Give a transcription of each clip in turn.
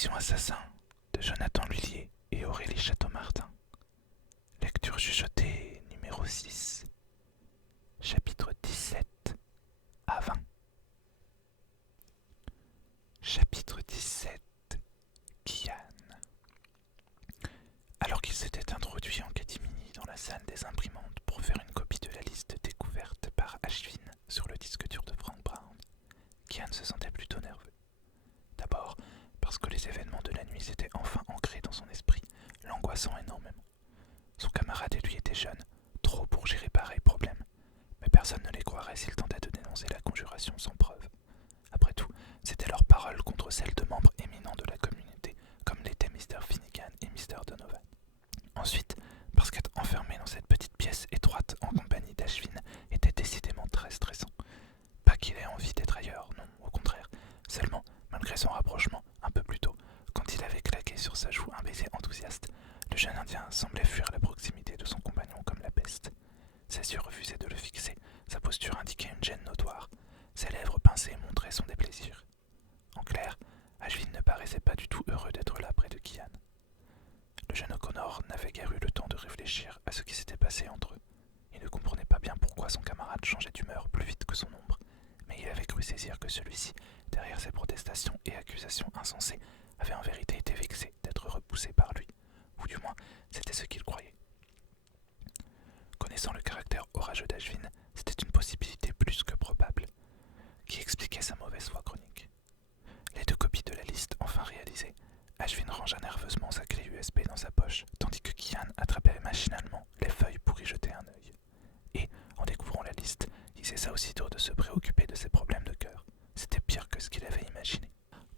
Mission Assassin de Jonathan Lhuillier et Aurélie Château-Martin. Lecture chuchotée numéro 6. Chapitre 17 à 20. Chapitre 17. Kian. Alors qu'il s'était introduit en catimini dans la salle des imprimantes pour faire une copie de la liste découverte par Ashwin sur le disque dur de Frank Brown, Kian se sentait plutôt nerveux. D'abord, parce que les événements de la nuit s'étaient enfin ancrés dans son esprit, l'angoissant énormément. Son camarade et lui étaient jeunes, trop pour gérer pareil problème, mais personne ne les croirait s'ils tentaient de dénoncer la conjuration sans preuve. Après tout, c'était leur parole contre celle de membres éminents de la communauté, comme l'étaient Mr. Finnegan et Mr. Donovan. Ensuite, parce qu'être enfermé dans cette petite pièce étroite en compagnie d'Ashwin était décidément très stressant. Pas qu'il ait envie d'être ailleurs, non, au contraire. Seulement, malgré son rapprochement un peu plus tôt, quand il avait claqué sur sa joue un baiser enthousiaste, le jeune Indien semblait fuir la proximité de son compagnon comme la peste. Ses yeux refusaient de le fixer, sa posture indiquait une gêne notoire. Ses lèvres pincées montraient son déplaisir. En clair, Ashwin ne paraissait pas du tout heureux d'être là près de Kian. Le jeune O'Connor n'avait guère eu le temps de réfléchir à ce qui s'était passé entre eux. Il ne comprenait pas bien pourquoi son camarade changeait d'humeur plus vite que son ombre, mais il avait cru saisir que celui-ci, derrière ses protestations et accusations insensées, avait en vérité été vexé d'être repoussé par lui, ou du moins c'était ce qu'il croyait. Connaissant le caractère orageux d'Ashwin, c'était une possibilité plus que probable, qui expliquait sa mauvaise foi chronique. Les deux copies de la liste enfin réalisées, Ashwin rangea nerveusement sa clé USB dans sa poche, tandis que Kian attrapait machinalement les feuilles pour y jeter un œil. Et, en découvrant la liste, il cessa aussitôt de se préoccuper de ses problèmes de cœur. C'était pire que ce qu'il avait imaginé.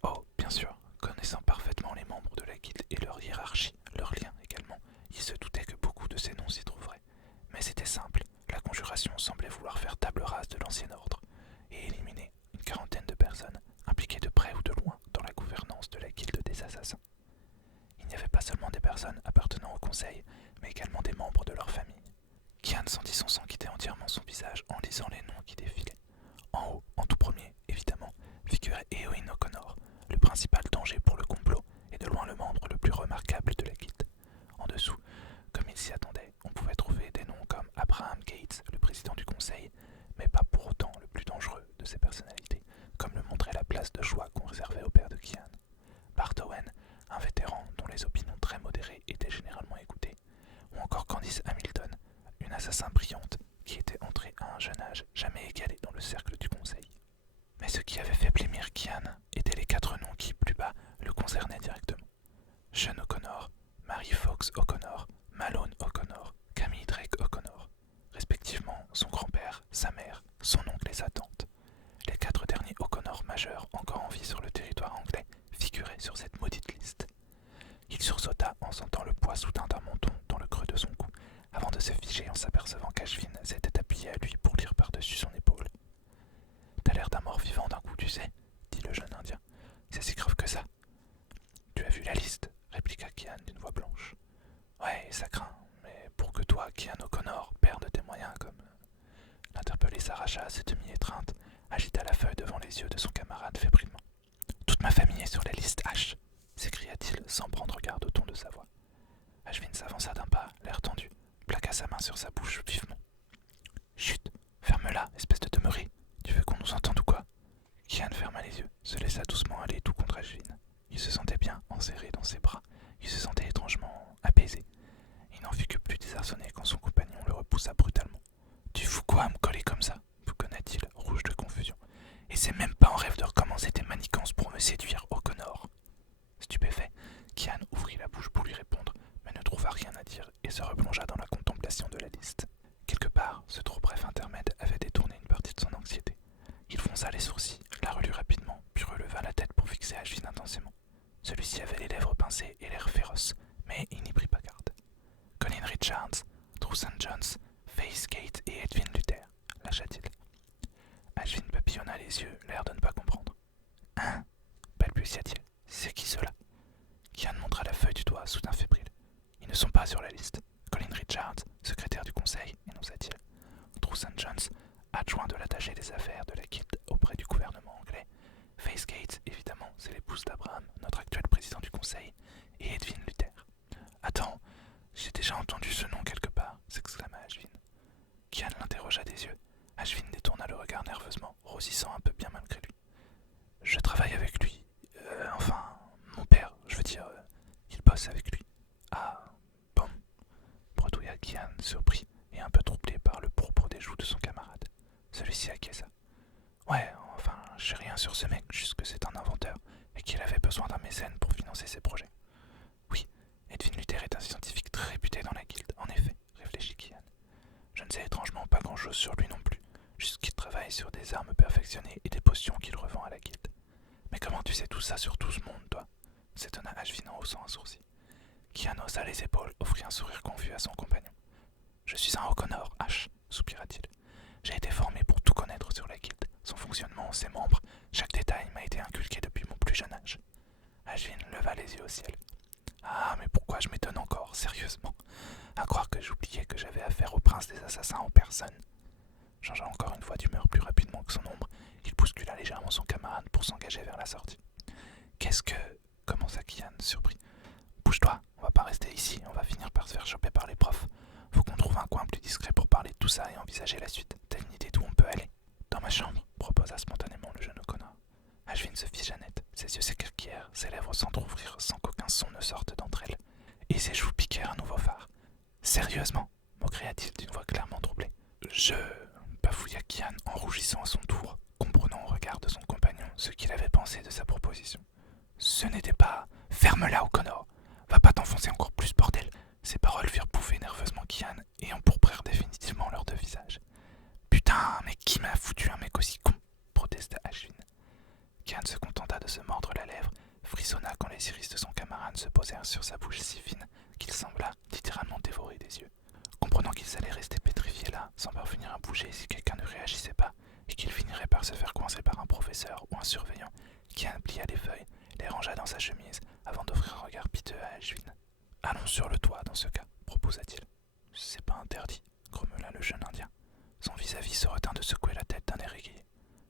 Oh, bien sûr, connaissant parfaitement les membres de la guilde et leur hiérarchie, leurs liens également, il se doutait que beaucoup de ces noms s'y trouveraient. Mais c'était simple, la conjuration semblait vouloir faire table rase de l'ancien ordre, et éliminer une quarantaine de personnes impliquées de près ou de loin dans la gouvernance de la guilde des assassins. Il n'y avait pas seulement des personnes appartenant au conseil, mais également des membres de leur famille. Kian sentit son sang quitter entièrement son visage en lisant les noms qui défilaient. En haut, en tout premier, évidemment, figurait Éowyn O'Connor, le principal danger pour le complot et de loin le membre le plus remarquable de la guilde. En dessous, comme il s'y attendait, on pouvait trouver des noms comme Abraham Gates, le président du conseil, mais pas pour autant le plus dangereux de ces personnalités, comme le montrait la place de choix qu'on réservait au père de Kian. Bart Owen, un vétéran dont les opinions très modérées étaient généralement écoutées, ou encore Candice Hamilton, une assassin brillante qui était entrée à un jeune âge jamais égalé dans le cercle du conseil. Mais ce qui avait fait blêmir Kian étaient les 4 noms qui, plus bas, le concernaient directement. Sean O'Connor, Mary Fox O'Connor, Malone O'Connor, Camille Drake O'Connor, respectivement son grand-père, sa mère, son oncle et sa tante. Les 4 derniers O'Connor majeurs encore en vie sur le territoire anglais figuraient sur cette maudite liste. Il sursauta en sentant le poids soudain d'un menton dans le creux de son cou, avant de se figer en s'apercevant qu'Ashwin s'était appuyé à lui pour lire par-dessus son épaule. « T'as l'air d'un mort-vivant d'un coup, tu sais, » dit le jeune Indien. « C'est si grave que ça. »« Tu as vu la liste ?» répliqua Kian d'une voix blanche. « Ouais, ça craint, mais pour que toi, Kian O'Connor, perde tes moyens comme... » L'interpellé s'arracha à cette demi-étreinte, agita la feuille devant les yeux de son camarade fébrilement. « Toute ma famille est sur la liste H !» s'écria-t-il sans prendre garde au ton de sa voix. Ashwin s'avança d'un pas, l'air tendu, plaqua sa main sur sa bouche vivement. « Chut, ferme-la, espèce de demeuré. Tu veux qu'on nous entende ou quoi ?» Kian ferma les yeux, se laissa doucement aller tout contre Ashwin. Il se sentait bien enserré dans ses bras, il se sentait étrangement apaisé. Il n'en fut que plus désarçonné quand son compagnon le repoussa brutalement. « Tu fous quoi à me coller comme ça ?» bougonna-t-il, rouge de confusion. « Et c'est même pas en rêve de recommencer tes manigances pour me séduire, O'Connor !» Stupéfait, Kian ouvrit la bouche pour lui répondre, mais ne trouva rien à dire et se replongea dans la contemplation de la liste. Quelque part, ce trop bref intermède avait détourné une partie de son anxiété. Il fronça les sourcils, la relut rapidement, puis releva la tête pour fixer Ashwin intensément. Celui-ci avait les lèvres pincées et l'air féroce, mais il n'y prit pas garde. Colin Richards, Drew St. John's, Faith Gate et Edwin Luther, lâcha-t-il. Ashwin papillonna les yeux, l'air de ne pas comprendre. « Hein ?» balbutia-t-il. « C'est qui cela ?» Kian montra la feuille du doigt, soudain fébrile. « Ils ne sont pas sur la liste. Colin Richards, secrétaire du conseil, énonça-t-il. Drew St. John's, adjoint de l'attaché des affaires de la guilde auprès du gouvernement anglais. Faith Gates, évidemment, c'est l'épouse d'Abraham, notre actuel président qu'il avait besoin d'un mécène pour financer ses projets. Oui, Edwin Luther est un scientifique très réputé dans la guilde, en effet, réfléchit Kian. Je ne sais étrangement pas grand-chose sur lui non plus, juste qu'il travaille sur des armes perfectionnées et des potions qu'il revend à la guilde. Mais comment tu sais tout ça sur tout ce monde, toi s'étonna Ashvin en haussant un sourcil. Kian haussa les épaules, offrit un sourire confus à son compagnon. Je suis un O'Connor, H, soupira-t-il. J'ai été formé pour tout connaître sur la guilde, son fonctionnement, ses membres, chaque détail m'a été inculqué depuis mon plus jeune âge. Ashvin leva les yeux au ciel. Ah, mais pourquoi je m'étonne encore, sérieusement, à croire que j'oubliais que j'avais affaire au prince des assassins en personne. Changeant encore une fois d'humeur plus rapidement que son ombre, il bouscula légèrement son camarade pour s'engager vers la sortie. Qu'est-ce que... commença Kian, surpris. Bouge-toi, on va pas rester ici, on va finir par se faire choper par les profs. Faut qu'on trouve un coin plus discret pour parler de tout ça et envisager la suite. T'as une idée d'où on peut aller? Dans ma chambre, proposa spontanément le jeune O'Connor. Ashvin se fit Jeannette, ses yeux s'écarquillèrent, ses lèvres s'entr'ouvrirent sans qu'aucun son ne sorte d'entre elles, et ses joues piquèrent un nouveau phare. Sérieusement, m'écria-t-il d'une voix clairement troublée. Je... bafouilla Kian en rougissant à son tour, comprenant au regard de son compagnon ce qu'il avait pensé de sa proposition. Ce n'était pas... Ferme-la, O'Connor. Va pas t'enfoncer encore plus, bordel. Ces paroles firent bouffer nerveusement Kian et empourprèrent définitivement leurs deux visages. Putain, mais qui m'a foutu un mec aussi con? Protesta Ashvin. Kian se contenta de se mordre la lèvre, frissonna quand les iris de son camarade se posèrent sur sa bouche si fine qu'il sembla littéralement dévorer des yeux. Comprenant qu'ils allaient rester pétrifiés là, sans parvenir à bouger si quelqu'un ne réagissait pas, et qu'ils finiraient par se faire coincer par un professeur ou un surveillant, Kian plia les feuilles, les rangea dans sa chemise, avant d'offrir un regard piteux à Ashvin. Allons sur le toit dans ce cas, proposa-t-il. C'est pas interdit, grommela le jeune indien. Son vis-à-vis se retint de secouer la tête d'un air aiguillé.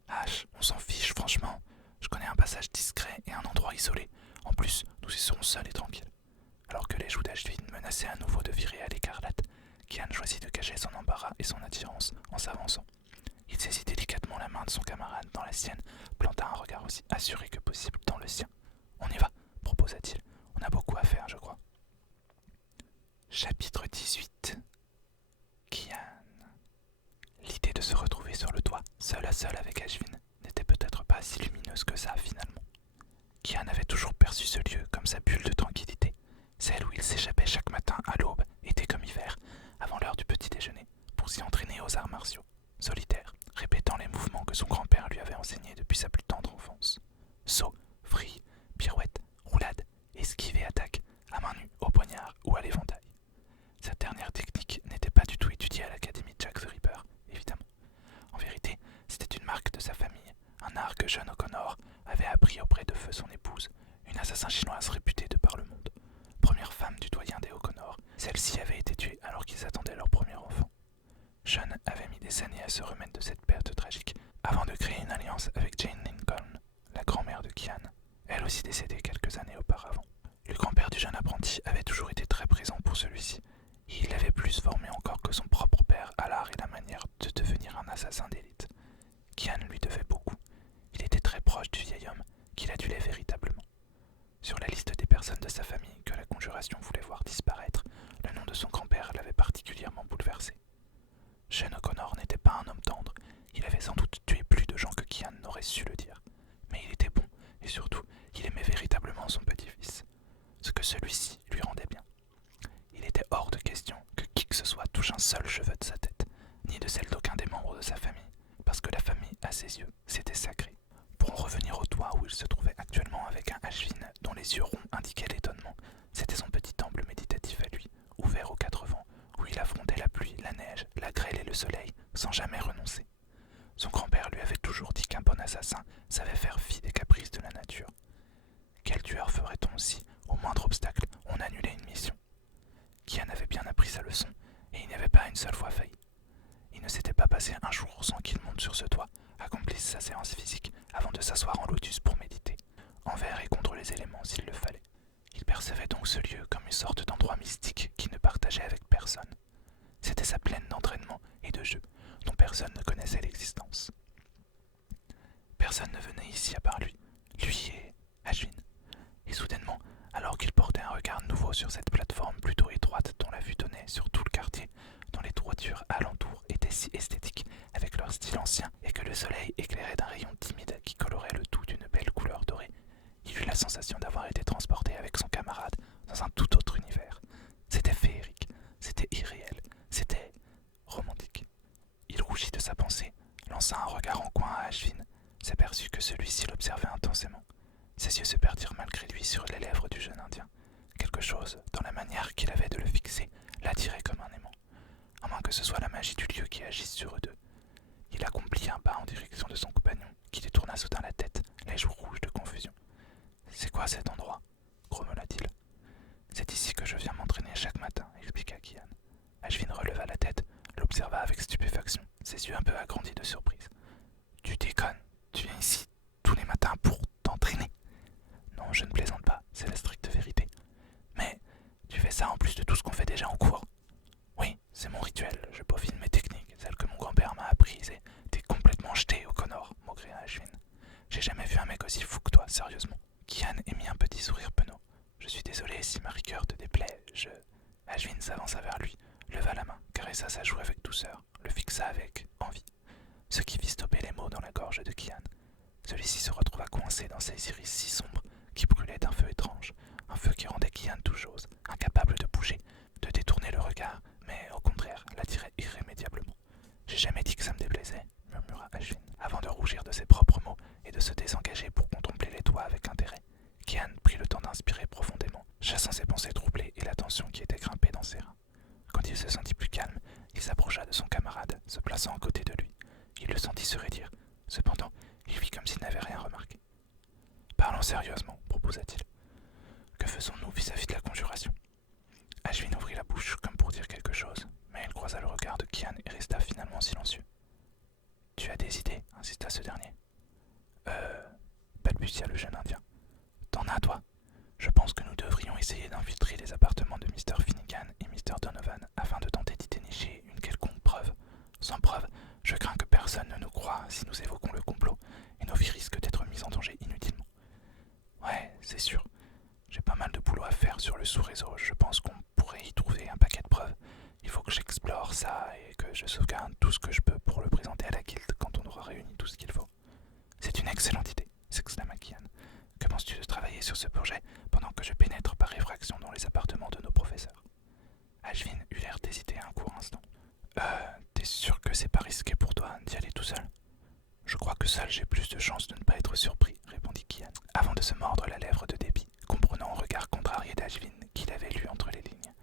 H, on s'en fiche franchement. Je connais un passage discret et un endroit isolé. En plus, nous y serons seuls et tranquilles. Alors que les joues d'Ashvin menaçaient à nouveau de virer à l'écarlate, Kian choisit de cacher son embarras et son attirance en s'avançant. Il saisit délicatement la main de son camarade dans la sienne, planta un regard aussi assuré que possible dans le sien. On y va, proposa-t-il. On a beaucoup à faire, je crois. Chapitre 18. Kian. L'idée de se retrouver sur le toit, seul à seul avec Ashvin, n'était peut-être pas si lumineuse que ça finalement. Kian avait toujours perçu ce lieu comme sa bulle de tranquillité, celle où il s'échappait chaque matin à l'aube, été comme hiver, avant l'heure du petit déjeuner, pour s'y entraîner aux arts martiaux, solitaire, répétant les mouvements que son grand-père lui avait enseignés depuis sa plus tendre enfance. Saut, vrille, pirouette, roulade, esquive et attaque, à main nue, au poignard ou à l'éventail. Cette dernière technique n'était pas du tout étudiée à l'académie Jack the Ripper, évidemment. En vérité, c'était une marque de sa famille, un art que jeune O'Connor avait appris auprès de feu son épouse, une assassin chinoise réputée de par le monde. Première femme du doyen des O'Connor, celle-ci avait été tuée alors qu'ils attendaient leur premier enfant. Sean avait mis des années à se remettre de cette perte tragique, avant de créer une alliance avec Jane Lincoln, la grand-mère de Kian, elle aussi décédée quelques années auparavant. Le grand-père du jeune apprenti avait toujours été très présent pour celui-ci, et il l'avait plus formé encore que son propre père à l'art et la manière de devenir un assassin d'élite. Kian lui devait beaucoup. Il était très proche du vieil homme, qu'il adulait véritablement. Sur la liste des personnes de sa famille que la conjuration voulait voir disparaître, le nom de son grand-père l'avait particulièrement bouleversé. Sean O'Connor n'était pas un homme tendre, il avait sans doute tué plus de gens que Kian n'aurait su le dire. Mais il était bon, et surtout, il aimait véritablement son petit-fils, ce que celui-ci lui rendait bien. Il était hors de question que qui que ce soit touche un seul cheveu de sa tête, ni de celle d'aucun des membres de sa famille, parce que la famille, à ses yeux, c'était sacré. Pour en revenir au toit où il se trouvait actuellement avec un Ashvin dont les yeux ronds indiquaient l'étonnement, c'était son petit temple méditatif à lui, ouvert aux quatre vents, où il affrontait la pluie, la neige, la grêle et le soleil, sans jamais renoncer. Son grand-père lui avait toujours dit qu'un bon assassin savait faire fi des caprices de la nature. Quel tueur ferait-on si, au moindre obstacle, on annulait une mission? Kian avait bien appris sa leçon, et il n'y avait pas une seule fois failli. Il ne s'était pas passé un jour sans qu'il monte sur ce toit, accomplisse sa séance physique, avant de s'asseoir en lotus pour méditer, envers et contre les éléments s'il le fallait. Il percevait donc ce lieu comme une sorte d'endroit mystique qu'il ne partageait avec personne. C'était sa plaine d'entraînement et de jeu, dont personne ne connaissait l'existence. Personne ne venait ici à part lui et Ashvin. Et soudainement, alors qu'il portait un regard nouveau sur cette plateforme plutôt étroite dont la vue donnait sur tout le quartier, dont les toitures alentour étaient si esthétiques avec leur style ancien et que le soleil éclairait d'un rayon timide qui colorait le tout d'une belle couleur dorée, il eut la sensation d'avoir été transporté avec son camarade dans un tout autre univers. C'était féerique, c'était irréel, c'était romantique. Il rougit de sa pensée, lança un regard en coin à Ashvin, s'aperçut que celui-ci l'observait intensément. Ses yeux se perdirent malgré lui sur les lèvres du jeune Indien. Quelque chose, dans la manière qu'il avait de le fixer, l'attirait comme un aimant. À moins que ce soit la magie du lieu qui agisse sur eux deux. Il accomplit un pas en direction de son compagnon, qui détourna soudain la tête, les joues rouges de confusion. « C'est quoi cet endroit » grommela-t-il. « C'est ici que je viens m'entraîner chaque matin » expliqua Kian. Ashvin releva la tête, l'observa avec stupéfaction, ses yeux un peu agrandis de surprise. « Tu déconnes, tu viens ici tous les matins pour t'entraîner ?» ?»« Non, je ne plaisante pas, c'est la stricte vérité. »« Mais tu fais ça en plus de tout ce qu'on fait déjà en cours ?»« Oui, c'est mon rituel, je peaufine mes techniques, celles que mon grand-père m'a apprises et t'es complètement jeté au Connor, » maugréa Ashvin. « J'ai jamais vu un mec aussi fou que toi, sérieusement. » Kian émit un petit sourire penaud. « Je suis désolé si ma rigueur te déplaît, Ashvin s'avança vers lui, leva la main, caressa sa joue avec douceur, le fixa avec envie, ce qui fit stopper les mots dans la gorge de Kian. Celui-ci se retrouva coincé dans ses iris si sombres qui brûlaient d'un feu étrange, un feu qui rendait Kian tout chose, incapable de bouger, de détourner le regard, mais au contraire l'attirait irrémédiablement. « J'ai jamais dit que ça me déplaisait, » murmura Ashvin, avant de rougir de ses propres mots et de se désengager pour contempler les toits avec intérêt. Kian prit le temps d'inspirer profondément, chassant ses pensées troublées et la tension qui était grimpée dans ses reins. Quand il se sentit plus calme, il s'approcha de son camarade, se plaçant à côté de lui. Il le sentit se raidir. Cependant, il fit comme s'il n'avait rien remarqué. « Parlons sérieusement, » proposa-t-il. « Que faisons-nous vis-à-vis de la conjuration ?» Ashvin ouvrit la bouche comme pour dire quelque chose, mais il croisa le regard de Kian et resta finalement silencieux. « Tu as des idées » insista ce dernier. Balbutia le jeune Indien. « T'en as, toi ? Je pense que nous devrions essayer d'infiltrer les appartements de Mr. Finnegan et Mr. Donovan afin de tenter d'y dénicher une quelconque preuve. Sans preuve, je crains que personne ne nous croie si nous évoquons le complot, et nos vies risquent d'être mises en danger inutilement. » Ouais, c'est sûr. J'ai pas mal de boulot à faire sur le sous-réseau. Je pense qu'on pourrait y trouver un paquet de preuves. Il faut que j'explore ça et que je sauvegarde tout ce que je peux pour le présenter à la guilde quand on aura réuni tout ce qu'il faut. C'est une excellente idée, s'exclama Kian. Que penses-tu de travailler sur ce projet pendant que je pénètre par effraction dans les appartements de nos professeurs ? Ashvin eut l'air d'hésiter un court instant. T'es sûr que c'est pas risqué pour toi d'y aller tout seul ? Je crois que seul j'ai plus de chances de ne pas être surpris, répondit Kian, avant de se mordre la lèvre de dépit, comprenant au regard contrarié d'Ashvin qu'il avait lu entre les lignes.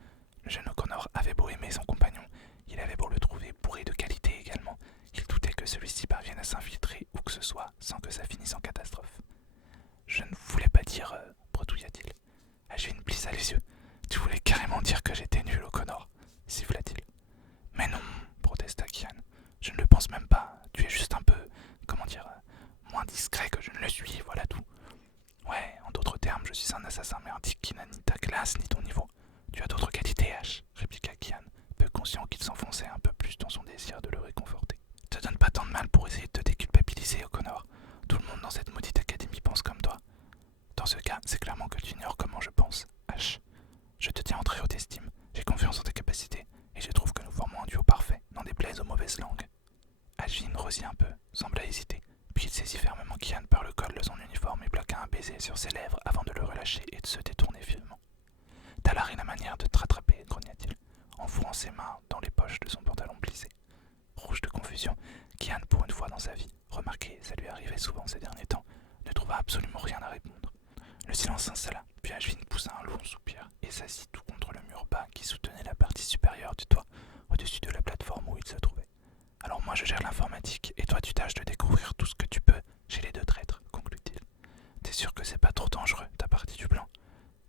Le jeune O'Connor avait beau aimer son compagnon, il avait beau le trouver bourré de qualité également, il doutait que celui-ci parvienne à s'infiltrer où que ce soit sans que ça finisse en catastrophe. Je ne voulais pas dire, bredouilla-t-il. Ashvin plissa les yeux. Tu voulais carrément dire que j'étais nul, O'Connor, siffla-t-il. Mais non, protesta Kian. Je ne le pense même pas. Tu es juste un peu, moins discret que je ne le suis, voilà tout. Ouais, en d'autres termes, je suis un assassin merdique qui n'a ni ta classe ni ton niveau. Tu as d'autres qualités, Ash, répliqua Kian, peu conscient qu'il s'enfonçait un peu plus dans son désir de le réconforter. Te donne pas tant de mal pour essayer de te déculpabiliser, O'Connor. Tout le monde dans cette maudite académie pense comme toi. Dans ce cas, c'est clairement que tu ignores comment je pense, Ash. Je te tiens en très haute estime, j'ai confiance en tes capacités, et je trouve que nous formons un duo parfait, n'en déplaise aux mauvaises langues. Ashvin rosit un peu, sembla hésiter, puis il saisit fermement Kian par le col de son uniforme et plaqua un baiser sur ses lèvres avant de le relâcher et de se détourner vivement. « T'as la manière de te rattraper, grogna-t-il, en fourrant ses mains dans les poches de son pantalon plissé. Rouge de confusion, Kian, pour une fois dans sa vie, remarquez, ça lui arrivait souvent ces derniers temps, ne trouva absolument rien à répondre. Le silence s'installa, puis Ashvin poussa un long soupir et s'assit tout contre le mur bas qui soutenait la partie supérieure du toit, au-dessus de la plateforme où il se trouvait. « Alors moi je gère l'informatique, et toi tu tâches de découvrir tout ce que tu peux chez les deux traîtres, » conclut-il. « T'es sûr que c'est pas trop dangereux, ta partie du plan ?»«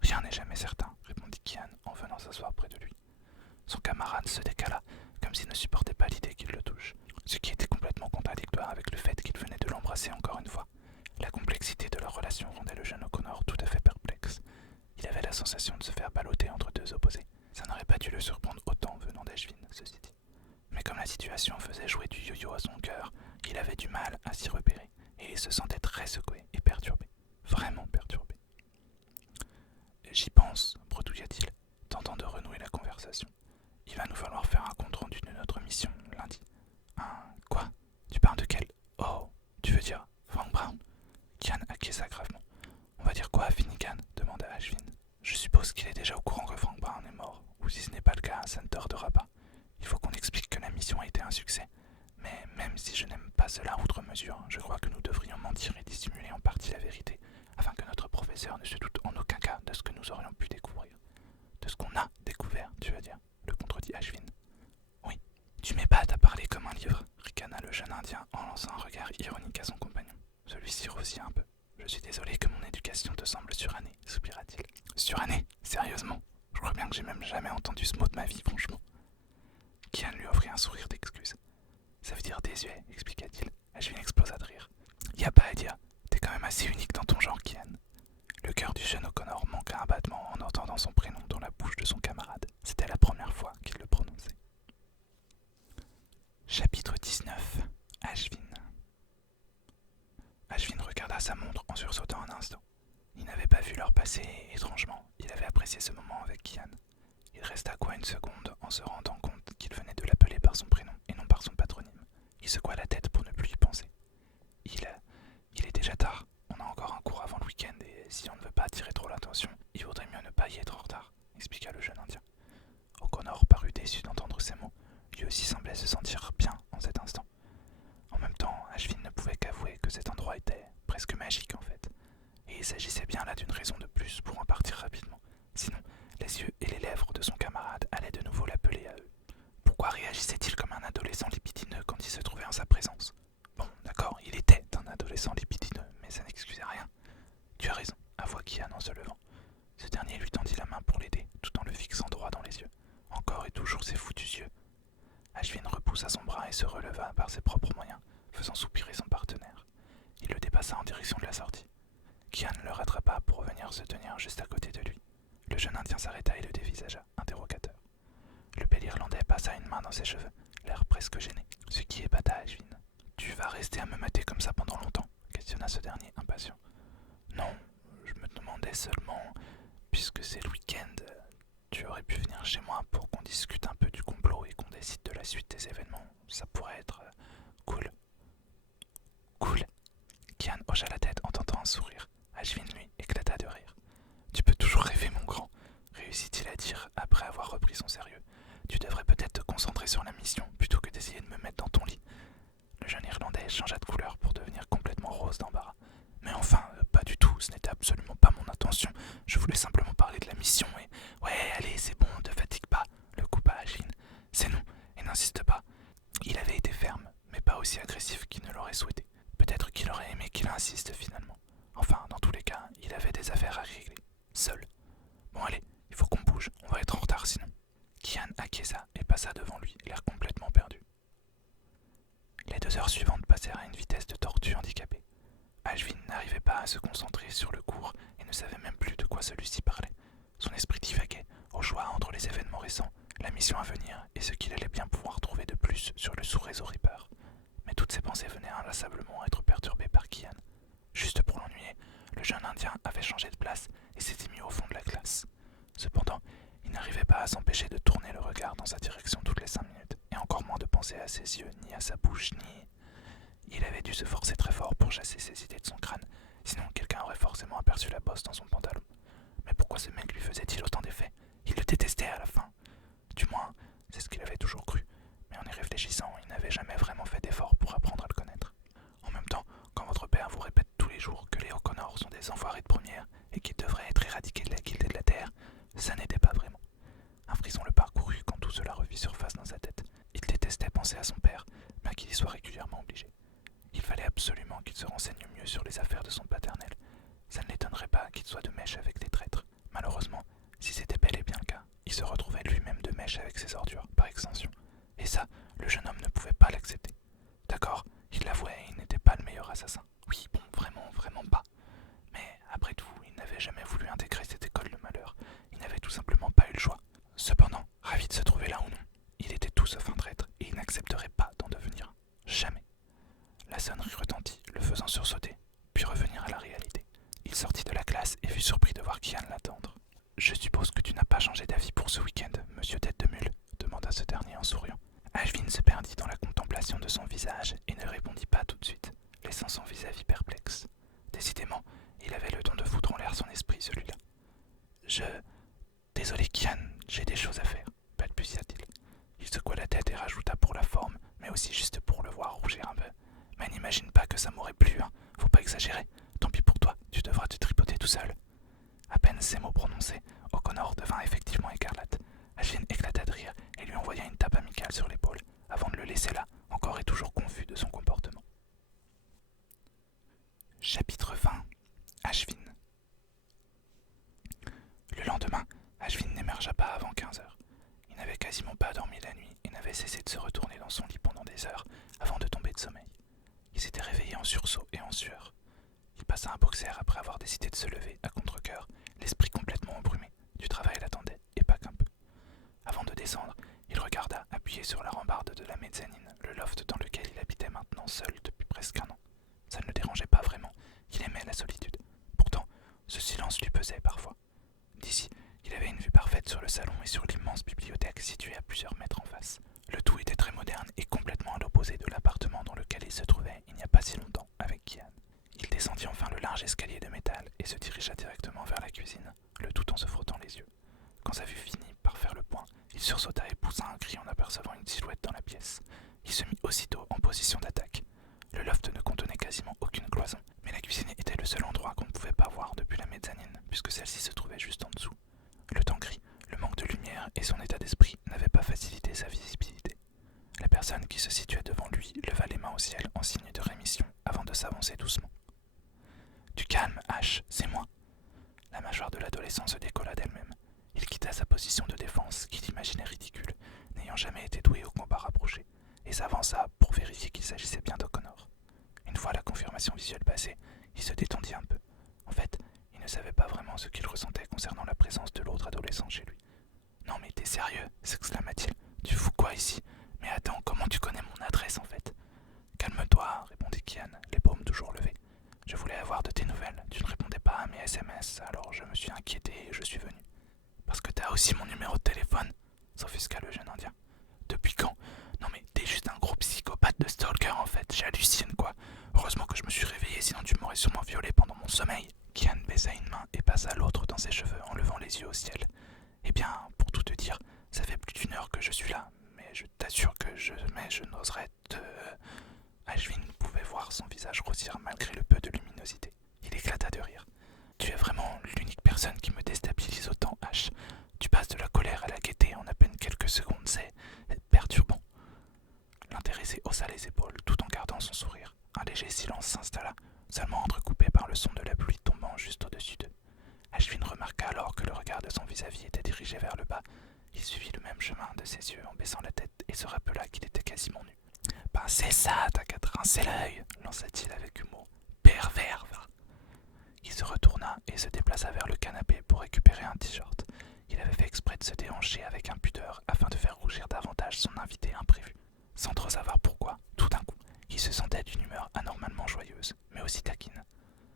Rien n'est jamais certain, » répondit Kian en venant s'asseoir près de lui. Son camarade se décala, comme s'il ne supportait pas l'idée qu'il le touche, ce qui était complètement contradictoire avec le fait qu'il venait de l'embrasser encore une fois. La complexité de leur relation rendait le jeune O'Connor tout à fait perplexe. Il avait la sensation de se faire balloter entre deux opposés. Ça n'aurait pas dû le surprendre autant venant d'Ashvin, ceci dit. Mais comme la situation faisait jouer du yo-yo à son cœur, il avait du mal à s'y repérer, et il se sentait très secoué et perturbé, vraiment perturbé. « J'y pense, bredouilla-t-il, tentant de renouer la conversation. Il va nous falloir faire un compte-rendu de notre mission, lundi. »« Quoi ? Tu parles de quel ? Oh, tu veux dire Frank Brown ?» Kian acquiesça gravement. « On va dire quoi ? Quoi, Finnegan demanda Ashvin. Je suppose qu'il est déjà au courant que Frank Brown est mort, ou si ce n'est pas le cas, ça ne tordera pas. Il faut qu'on explique que la mission a été un succès. Mais même si je n'aime pas cela outre mesure, je crois que nous devrions mentir et dissimuler en partie la vérité, afin que notre professeur ne se doute en aucun cas de ce que nous aurions pu découvrir. De ce qu'on a découvert, tu veux dire, le contredit Ashvin. Oui, tu m'épates à parler comme un livre, ricana le jeune indien en lançant un regard ironique à son compagnon. Celui-ci rougit un peu. Je suis désolé que mon éducation te semble surannée, soupira-t-il. Surannée? Sérieusement? Je crois bien que j'ai même jamais entendu ce mot de ma vie, franchement. Kian lui offrit un sourire d'excuse. Ça veut dire désuet, expliqua-t-il. Ashvin explosa de rire. Y a pas à dire, t'es quand même assez unique dans ton genre, Kian. Le cœur du jeune O'Connor manqua un battement en entendant son prénom dans la bouche de son camarade. C'était la première fois qu'il le prononçait. Chapitre 19. Ashvin. Ashvin regarda sa montre en sursautant un instant. Il n'avait pas vu l'heure passer et, étrangement, il avait apprécié ce moment avec Kian. Il resta quoi une seconde en se rendant compte qu'il venait de l'appeler par son prénom et non par son patronyme. Il secoua la tête pour ne plus y penser. Il est déjà tard. On a encore un cours avant le week-end et si on ne veut pas attirer trop l'attention, il vaudrait mieux ne pas y être en retard, expliqua le jeune indien. O'Connor parut déçu d'entendre ces mots. Lui aussi semblait se sentir bien en cet instant. En même temps, Ashvin ne pouvait qu'avouer que cet endroit était presque magique en fait. Et il s'agissait bien là d'une raison de plus pour en partir rapidement. Sinon, les yeux et les lèvres de son camarade allaient de nouveau l'appeler à eux. Pourquoi réagissait-il comme un adolescent libidineux quand il se trouvait en sa présence? Bon, d'accord, il était un adolescent libidineux, mais ça n'excusait rien. Tu as raison, avoua Kian en se levant. Ce dernier lui tendit la main pour l'aider, tout en le fixant droit dans les yeux. Encore et toujours ces foutus yeux. Ashvin repoussa son bras et se releva par ses propres moyens, faisant soupirer son partenaire. Il le dépassa en direction de la sortie. Kian le rattrapa pour revenir se tenir juste à côté de lui. Le jeune indien s'arrêta et le dévisagea, interrogateur. Le bel Irlandais passa une main dans ses cheveux, l'air presque gêné, ce qui épata Ashvin. Tu vas rester à me mater comme ça pendant longtemps? Questionna ce dernier, impatient. Non, je me demandais seulement, puisque c'est le week-end, tu aurais pu venir chez moi pour qu'on discute un peu du complot et qu'on décide de la suite des événements. Ça pourrait être cool. Cool? Kian hocha la tête en tentant un sourire. Ashvin, lui, éclata de rire. Tu peux toujours rêver, mon grand, réussit-il à dire après avoir repris son sérieux. Tu devrais peut-être te concentrer sur la mission plutôt que d'essayer de me mettre dans ton lit. Le jeune Irlandais changea de couleur pour devenir complètement rose d'embarras. Mais enfin, pas du tout, ce n'était absolument pas mon intention. Je voulais simplement parler de la mission et... Ouais, allez, c'est bon, ne te fatigue pas, le coupa Ashvin. C'est non, et n'insiste pas. Il avait été ferme, mais pas aussi agressif qu'il ne l'aurait souhaité. Peut-être qu'il aurait aimé qu'il insiste finalement. Enfin, dans tous les cas, il avait des affaires à régler. Seul. Bon allez, il faut qu'on bouge, on va être en retard sinon. Kian acquiesça et passa devant lui, l'air complètement perdu. Les 2 heures suivantes passèrent à une vitesse de tortue handicapée. Ashvin n'arrivait pas à se concentrer sur le cours et ne savait même plus de quoi celui-ci parlait. Son esprit divaguait, au choix entre les événements récents, la mission à venir et ce qu'il allait bien pouvoir trouver de plus sur le sous-réseau Reaper. Mais toutes ces pensées venaient inlassablement être perturbées par Kian. Juste pour l'ennuyer, le jeune indien avait changé de place et s'était mis au fond de la classe. Cependant, il n'arrivait pas à s'empêcher de tourner le regard dans sa direction toutes les 5 minutes, et encore moins de penser à ses yeux, ni à sa bouche, ni... Il avait dû se forcer très fort pour chasser ses idées de son crâne, sinon quelqu'un aurait forcément aperçu la bosse dans son pantalon. Mais pourquoi ce mec lui faisait-il autant d'effets? Il le détestait à la fin. Du moins, c'est ce qu'il avait toujours cru, mais en y réfléchissant, il n'avait jamais vraiment fait d'effort pour apprendre à le connaître. En même temps, quand votre père vous répète tous les jours que les O'Connor sont des enfoirés de première et qu'ils devraient être éradiqués de la guilde et de la terre, ça n'aidait pas vraiment. Un frisson le parcourut quand tout cela revit surface dans sa tête. Il détestait penser à son père, bien qu'il y soit régulièrement obligé. Il fallait absolument qu'il se renseigne mieux sur les affaires de son paternel. Ça ne l'étonnerait pas qu'il soit de mèche avec des traîtres. Malheureusement, si c'était bel et bien le cas, il se retrouvait lui-même de mèche avec ses ordures, par extension. Et ça, le jeune homme ne pouvait pas l'accepter. D'accord, il l'avouait, il n'était pas le meilleur assassin. Oui, bon, vraiment pas. Mais après tout, il n'avait jamais voulu intégrer cette école de malheur. Il n'avait tout simplement pas eu le choix. Cependant, ravi de se trouver là ou non, il était tout sauf un traître et il n'accepterait pas d'en devenir un. Jamais. La sonnerie retentit, le faisant sursauter, puis revenir à la réalité. Il sortit de la classe et fut surpris de voir Kian l'attendre. « Je suppose que tu n'as pas changé d'avis pour ce week-end, monsieur Tête de Mule ?» demanda ce dernier en souriant. Ashvin se perdit dans la contemplation de son visage et ne répondit pas tout de suite, laissant son vis-à-vis perplexe. Décidément, il avait le don de foutre en l'air son esprit. Je... Désolé Kian, j'ai des choses à faire, balbutia-t-il. Il secoua la tête et rajouta pour la forme, mais aussi juste pour le voir rougir un peu. Mais n'imagine pas que ça m'aurait plu, hein. Faut pas exagérer. Tant pis pour toi, tu devras te tripoter tout seul. À peine ces mots prononcés, O'Connor devint effectivement écarlate. Ashvin éclata de rire et lui envoya une tape amicale sur l'épaule, avant de le laisser là, encore et toujours confus de son comportement. Chapitre 20. Ashvin. Le lendemain, Ashvin n'émergea pas avant 15 heures. Il n'avait quasiment pas dormi la nuit et n'avait cessé de se retourner dans son lit pendant des heures avant de tomber de sommeil. Il s'était réveillé en sursaut et en sueur. Il passa un boxer après avoir décidé de se lever à contre-cœur, l'esprit complètement embrumé. Du travail l'attendait, et pas qu'un peu. Avant de descendre, il regarda, appuyé sur la rambarde de la mezzanine, le loft dans lequel il habitait maintenant seul depuis presque un an. Ça ne le dérangeait pas vraiment, il aimait la solitude. Pourtant, ce silence lui pesait parfois. D'ici, il avait une vue parfaite sur le salon et sur l'immense bibliothèque située à plusieurs mètres en face. Le tout était très moderne et complètement à l'opposé de l'appartement dans lequel il se trouvait il n'y a pas si longtemps avec Kian. Il descendit enfin le large escalier de métal et se dirigea directement vers la cuisine, le tout en se frottant les yeux. Quand sa vue finit par faire le point, il sursauta et poussa un cri en apercevant une silhouette dans la pièce. Il se mit aussitôt en position d'attaque. Le loft ne contenait quasiment aucune cloison, mais la cuisine était le seul endroit qu'on ne pouvait pas voir depuis la mezzanine, puisque celle-ci se trouvait juste en dessous. Le temps gris, le manque de lumière et son état d'esprit n'avaient pas facilité sa visibilité. La personne qui se situait devant lui leva les mains au ciel en signe de rémission avant de s'avancer doucement. « Du calme, Ash, c'est moi !» La mâchoire de l'adolescent se décolla d'elle-même. Il quitta sa position de défense, qu'il imaginait ridicule, n'ayant jamais été doué au combat rapproché, et s'avança pour vérifier qu'il s'agissait bien d'O'Connor. Une fois la confirmation visuelle passée, il se détendit un peu. En fait, il ne savait pas vraiment ce qu'il ressentait concernant la présence de l'autre adolescent chez lui. « Non mais t'es sérieux ?» s'exclama-t-il. « Tu fous quoi ici ? Mais attends, comment tu connais mon adresse en fait ?»« Calme-toi, » répondit Kian, les paumes toujours levées. « Je voulais avoir de tes nouvelles. Tu ne répondais pas à mes SMS, alors je me suis inquiété et je suis venu. »« Parce que t'as aussi mon numéro de téléphone ?» s'offusqua le jeune indien. « Depuis quand ? Non mais t'es juste un gros psychopathe de stalker en fait, j'hallucine quoi. Heureusement que je me suis réveillé, sinon tu m'aurais sûrement violé pendant mon sommeil. » Kian baisa une main et passa l'autre dans ses cheveux en levant les yeux au ciel. « Eh bien, pour tout te dire, ça fait plus d'1 heure que je suis là, mais je t'assure que je n'oserais te... » Ashvin pouvait voir son visage grossir malgré le peu de luminosité. Il éclata de rire. « Tu es vraiment l'unique personne qui me déstabilise autant, Ash. Tu passes de la colère à la gaieté en à peine quelques secondes, c'est perturbant. » L'intéressé haussa les épaules tout en gardant son sourire. Un léger silence s'installa, seulement entrecoupé par le son de la pluie tombant juste au-dessus d'eux. Ashvin remarqua alors que le regard de son vis-à-vis était dirigé vers le bas. Il suivit le même chemin de ses yeux en baissant la tête et se rappela qu'il était quasiment nu. « Ben c'est ça, t'as qu'à te rincer l'œil !» lança-t-il avec humour. « Pervers, va !» Il se retourna et se déplaça vers le canapé pour récupérer un t-shirt. Il avait fait exprès de se déhancher avec impudeur afin de faire rougir davantage son invité imprévu. Sans trop savoir pourquoi, tout d'un coup, il se sentait d'une humeur anormalement joyeuse, mais aussi taquine.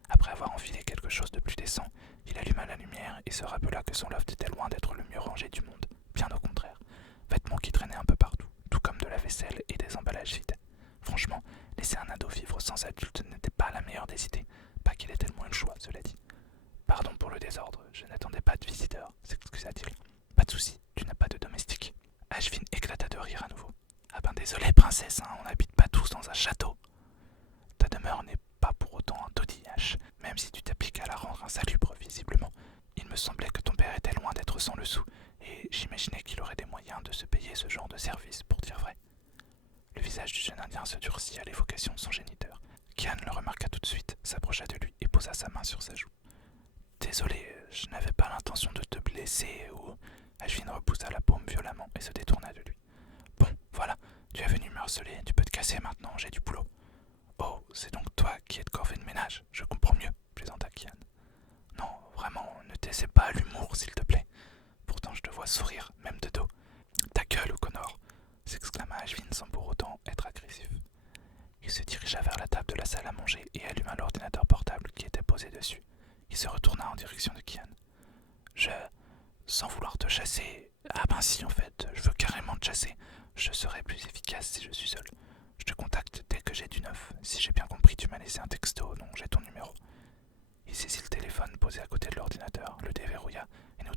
Après avoir enfilé quelque chose de plus décent, il alluma la lumière et se rappela que son loft était loin d'être le mieux rangé du monde, bien au contraire. Vêtements qui traînaient un peu partout, tout comme de la vaisselle et des emballages vides. Franchement, laisser un ado vivre sans adulte n'était pas la meilleure des idées, pas qu'il ait tellement eu le choix, cela dit. « Pardon pour le désordre, je n'attendais pas de visiteur, » s'excusa-t-il. « Pas de souci, tu n'as pas de domestique. » Ashvin éclata de rire à nouveau. « Ah ben désolé princesse, hein, on n'habite pas tous dans un château. » Ta demeure n'est pas pour autant un taudis, Ash, même si tu t'appliques à la rendre insalubre, visiblement. Il me semblait que ton père était loin d'être sans le sou, et j'imaginais qu'il aurait des moyens de se payer ce genre de service, pour dire vrai. Le visage du jeune indien se durcit à l'évocation de son géniteur. Kian le remarqua tout de suite, s'approcha de lui et posa sa main sur sa joue. « Désolé, je n'avais pas l'intention de te blesser ou... » Ashvin repoussa la paume violemment et se détourna de lui. « Bon, voilà, tu es venu me harceler, tu peux te casser maintenant, j'ai du boulot. »« Oh, c'est donc toi qui es de corvée de ménage, je comprends mieux, » plaisanta Kian. « Non, vraiment, ne t'essaie pas à l'humour, s'il te plaît. Pourtant je te vois sourire, même de dos. »« Ta gueule, O'Connor !» s'exclama Ashvin sans pour autant être agressif. Il se dirigea vers la table de la salle à manger et alluma l'ordinateur portable qui était posé dessus. Il se retourna en direction de Kian. « Sans vouloir te chasser... Ah ben si, en fait, je veux carrément te chasser. Je serai plus efficace si je suis seul. Je te contacte dès que j'ai du neuf. Si j'ai bien compris, tu m'as laissé un texto, donc j'ai ton numéro. » Il saisit le téléphone posé à côté de l'ordinateur, le déverrouilla et nous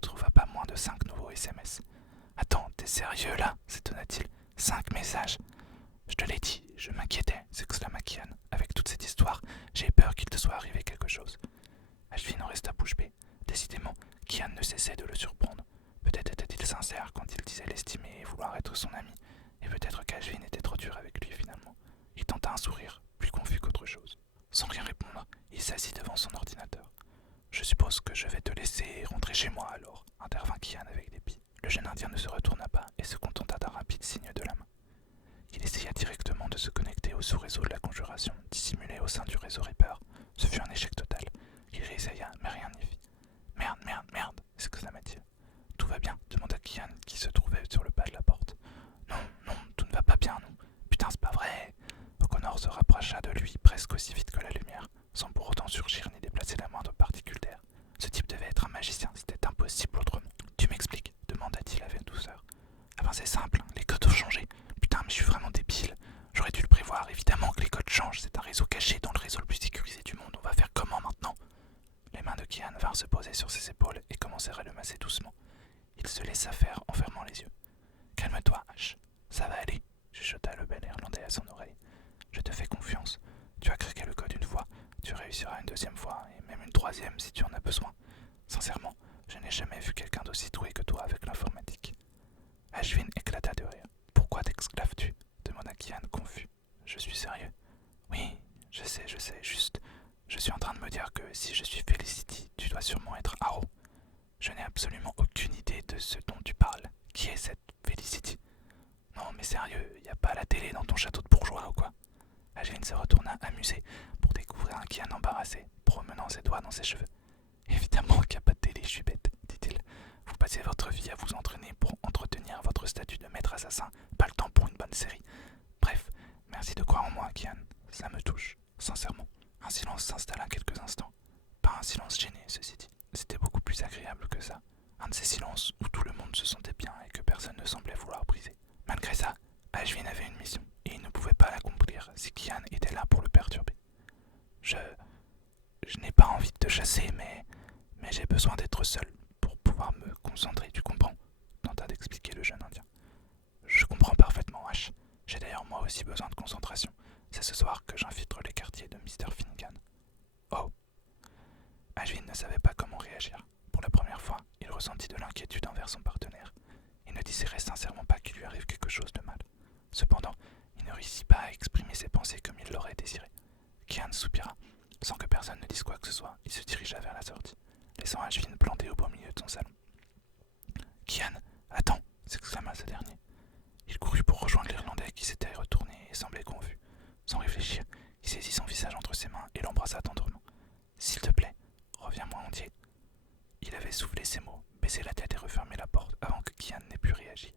cessait de le surprendre. Peut-être était-il sincère quand il disait l'estimer et vouloir être son ami, et peut-être qu'Ashvin était trop dur avec lui finalement. Il tenta un sourire, plus confus qu'autre chose. Sans rien répondre, il s'assit devant son ordinateur. Je suppose que je vais te laisser rentrer chez moi alors, intervint Kian avec dépit. Le jeune indien ne se retourna pas et se contenta d'un rapide signe de la main. Il essaya directement de se connecter au sous-réseau de la conjuration, dissimulé au sein du réseau Reaper. Ce fut un échec total. Il réessaya, mais rien n'y fit. Merde, merde, merde, exclama-t-il. Tout va bien, demanda Kian, qui se trouvait sur le pas de la porte. Non, non, tout ne va pas bien, non. Putain, c'est pas vrai. O'Connor se rapprocha de lui presque aussi vite que la lumière, sans pour autant surgir ni déplacer la moindre particule d'air. Ce type devait être un magicien, c'était impossible autrement. Tu m'expliques, demanda-t-il avec douceur. Ah ben c'est simple, les codes ont changé. Putain, mais je suis vraiment débile. J'aurais dû le prévoir, évidemment que les codes changent, c'est un réseau caché dans le réseau le plus sécurisé du monde. On va faire comment maintenant? Les mains de Kian vinrent se poser sur ses épaules et commencèrent à le masser doucement. Il se laissa faire en fermant les yeux. Calme-toi, H. Ça va aller, chuchota le bel Irlandais à son oreille. Je te fais confiance. Tu as craqué le code une fois, tu réussiras une deuxième fois, et même une troisième si tu en as besoin. Sincèrement, je n'ai jamais vu quelqu'un d'aussi doué que toi avec l'informatique. Ashvin éclata de rire. Pourquoi t'exclaves-tu? Demanda Kian confus. Je suis sérieux. Oui, je sais, juste. Je suis en train de me dire que si je suis Felicity, tu dois sûrement être Arrow. Je n'ai absolument aucune idée de ce dont tu parles. Qui est cette Felicity? Non mais sérieux, y a pas la télé dans ton château de bourgeois ou quoi? Ashvin se retourna amusé pour découvrir un Kian embarrassé, promenant ses doigts dans ses cheveux. Évidemment qu'il n'y a pas de télé, je suis bête, dit-il. Vous passez votre vie à vous entraîner pour entretenir votre statut de maître assassin, pas le temps pour une bonne série. Bref, merci de croire en moi, Kian. Ça me touche, sincèrement. Un silence s'installa quelques instants. Pas un silence gêné, ceci dit. C'était beaucoup plus agréable que ça. Un de ces silences où tout le monde se sentait bien et que personne ne semblait vouloir briser. Malgré ça, Ashvin avait une mission, et il ne pouvait pas l'accomplir si Kian était là pour le perturber. Je n'ai pas envie de te chasser, mais j'ai besoin d'être seul pour pouvoir me concentrer, tu comprends? Tenta d'expliquer le jeune indien. Je comprends parfaitement, H. J'ai d'ailleurs moi aussi besoin de concentration. C'est ce soir que j'infiltre les quartiers de Mr. Finnegan. Oh. Ashvin ne savait pas comment réagir. Pour la première fois, il ressentit de l'inquiétude envers son partenaire. Il ne désirait sincèrement pas qu'il lui arrive quelque chose de mal. Cependant, il ne réussit pas à exprimer ses pensées comme il l'aurait désiré. Kian soupira. Sans que personne ne dise quoi que ce soit, il se dirigea vers la sortie, laissant Ashvin planté au beau milieu de son salon. Kian, attends, s'exclama ce dernier. Il courut pour rejoindre l'Irlandais qui s'était retourné et semblait confus. Sans réfléchir, il saisit son visage entre ses mains et l'embrassa tendrement. S'il te plaît, reviens-moi entier. Il avait soufflé ces mots, baissé la tête et refermé la porte avant que Kian n'ait pu réagir.